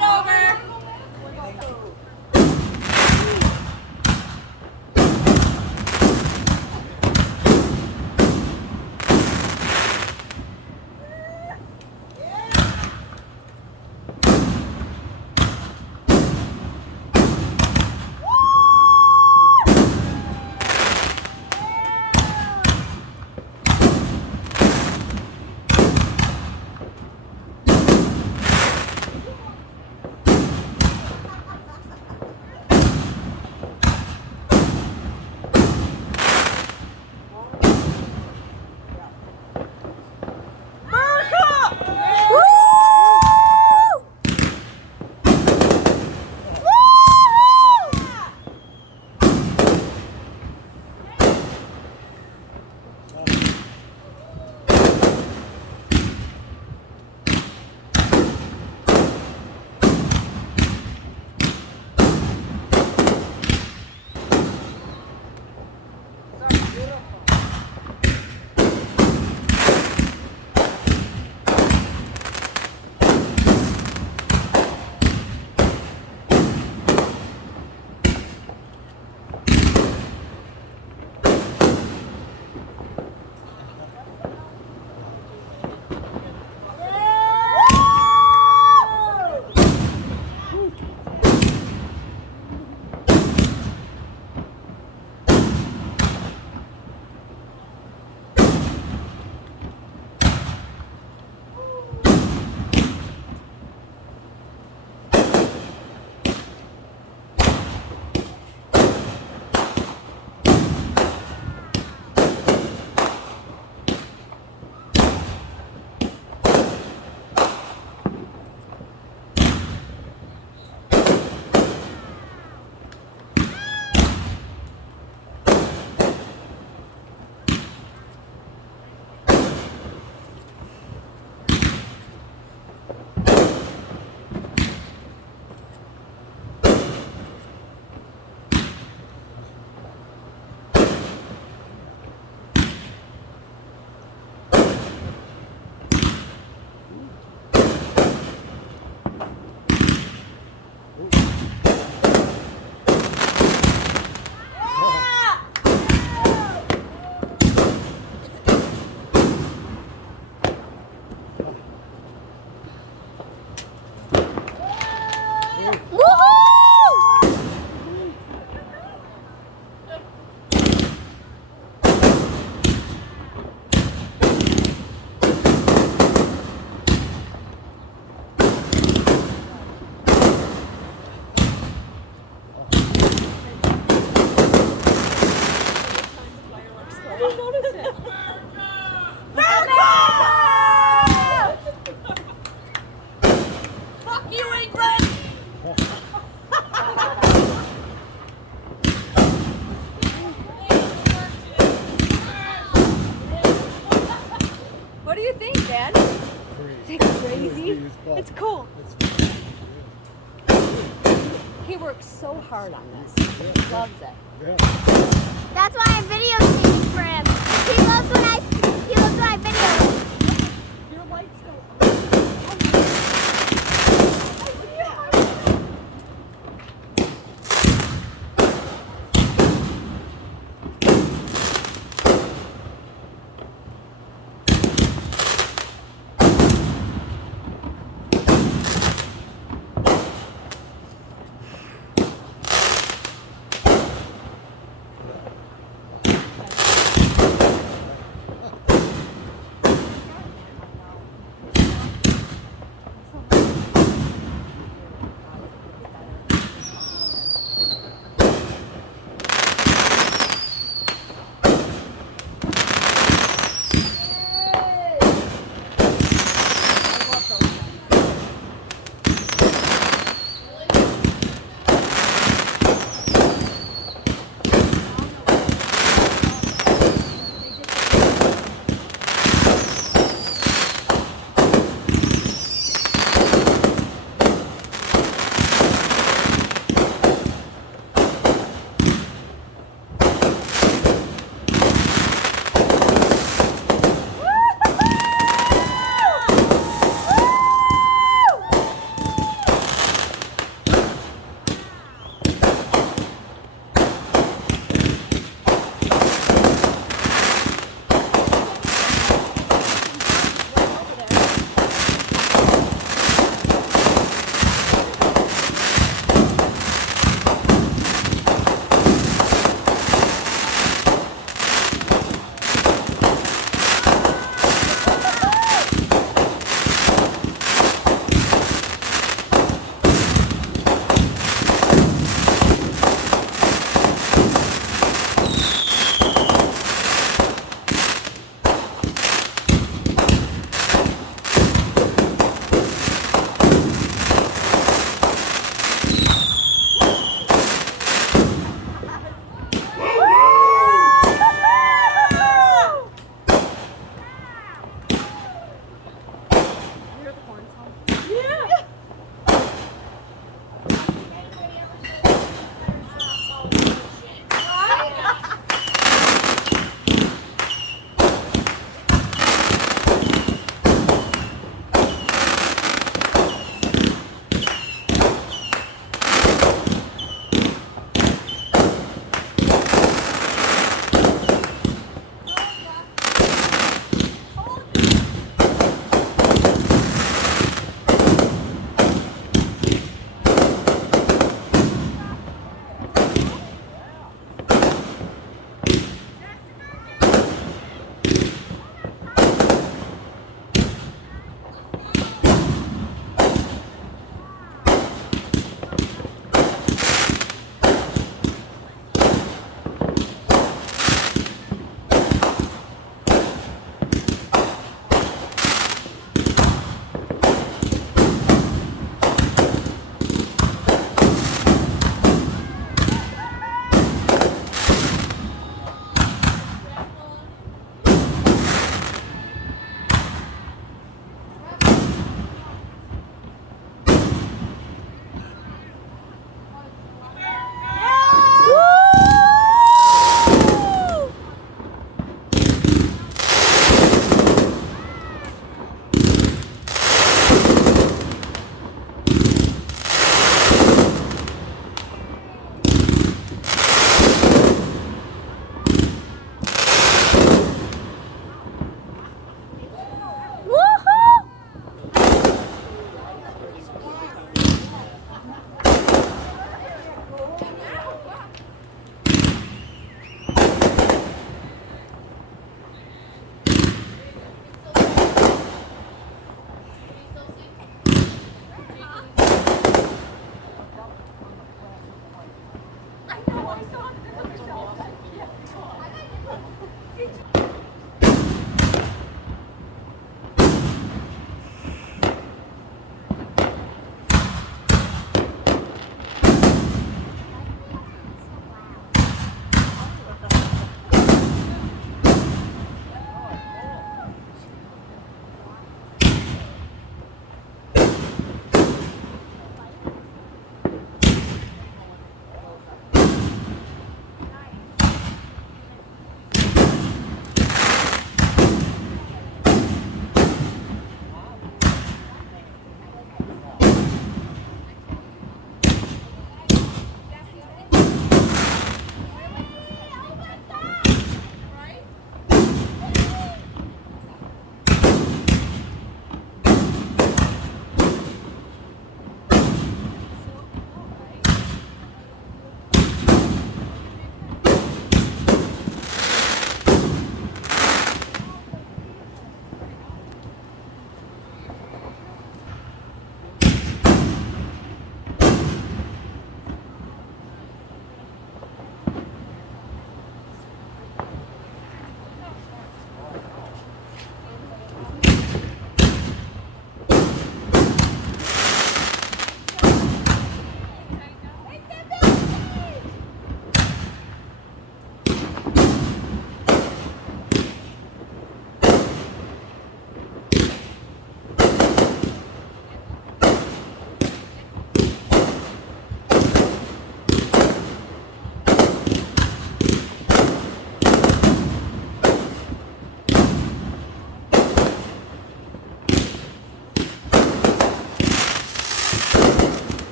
on over. What do you think, Dan? Crazy. Crazy? It's cool. He works so hard on this. He loves it. That's why I'm videotaping for him. He loves when I video him. Your light's still on.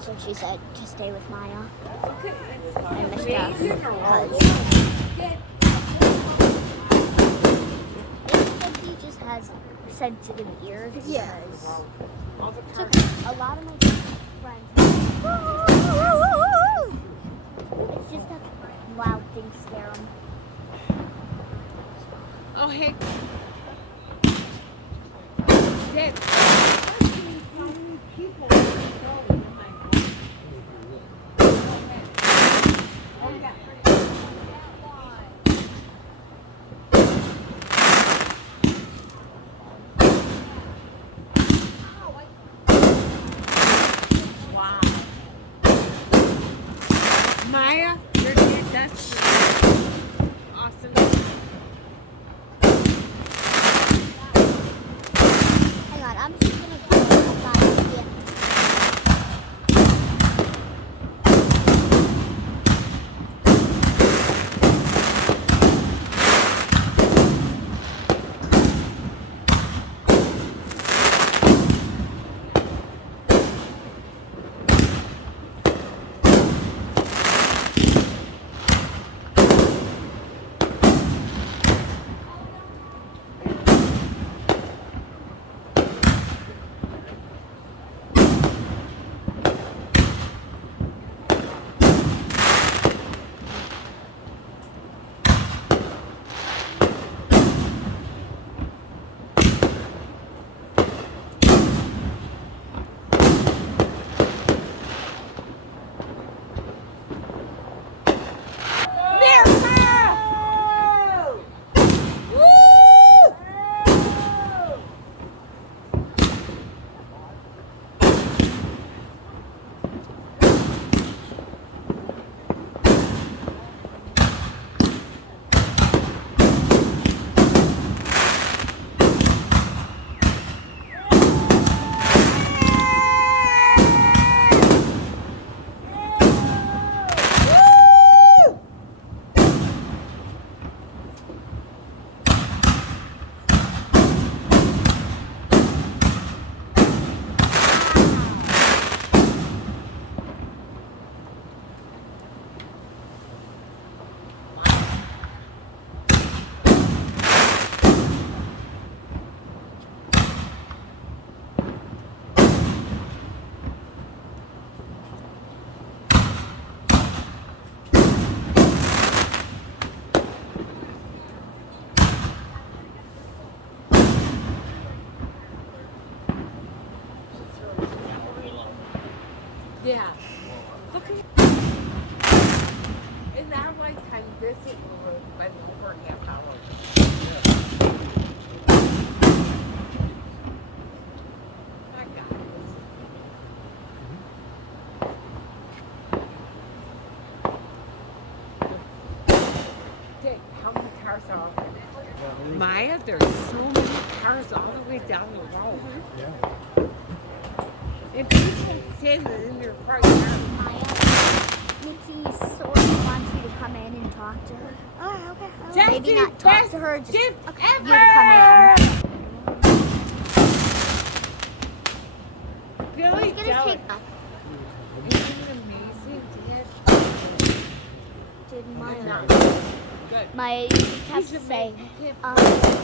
So she said to stay with Maya. Okay, it's I missed amazing or because Get he just has sensitive ears. Yeah. Because all the it's time. okay. A lot of my friends. It's just that loud things scare them. Oh, hey. Dad. Wow. Maya, you're that's awesome. Hang on, I'm just gonna go outside again. Yeah. Look at in our lifetime, this is over half hour. My God. Okay, how many cars are out there? Maya, there's so many cars all the way down the road. And people standing in their front yard. Maya, Nikki sort of wants you to come in and talk to her. Oh, okay. Jesse, Maybe not talk best to her, just gift you to ever! come in. Billy It's gonna take. Isn't it amazing, Dad? Did Maya? Good. Maya, you just have He's to say. amazing.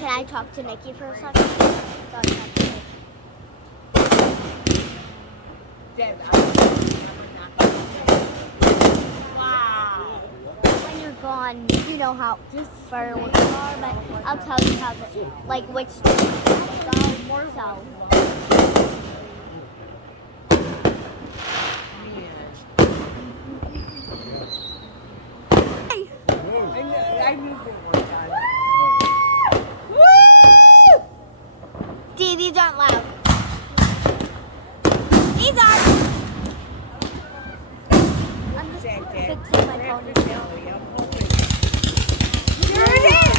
Can I talk to Nikki for a second? Sorry, Dad, wow. when you're gone, you know how fireworks are, but I'll tell you how to, like, which more so. I knew they were done. See, these aren't loud. These are. I'm just fixing my ponytail. Here it is!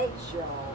late show.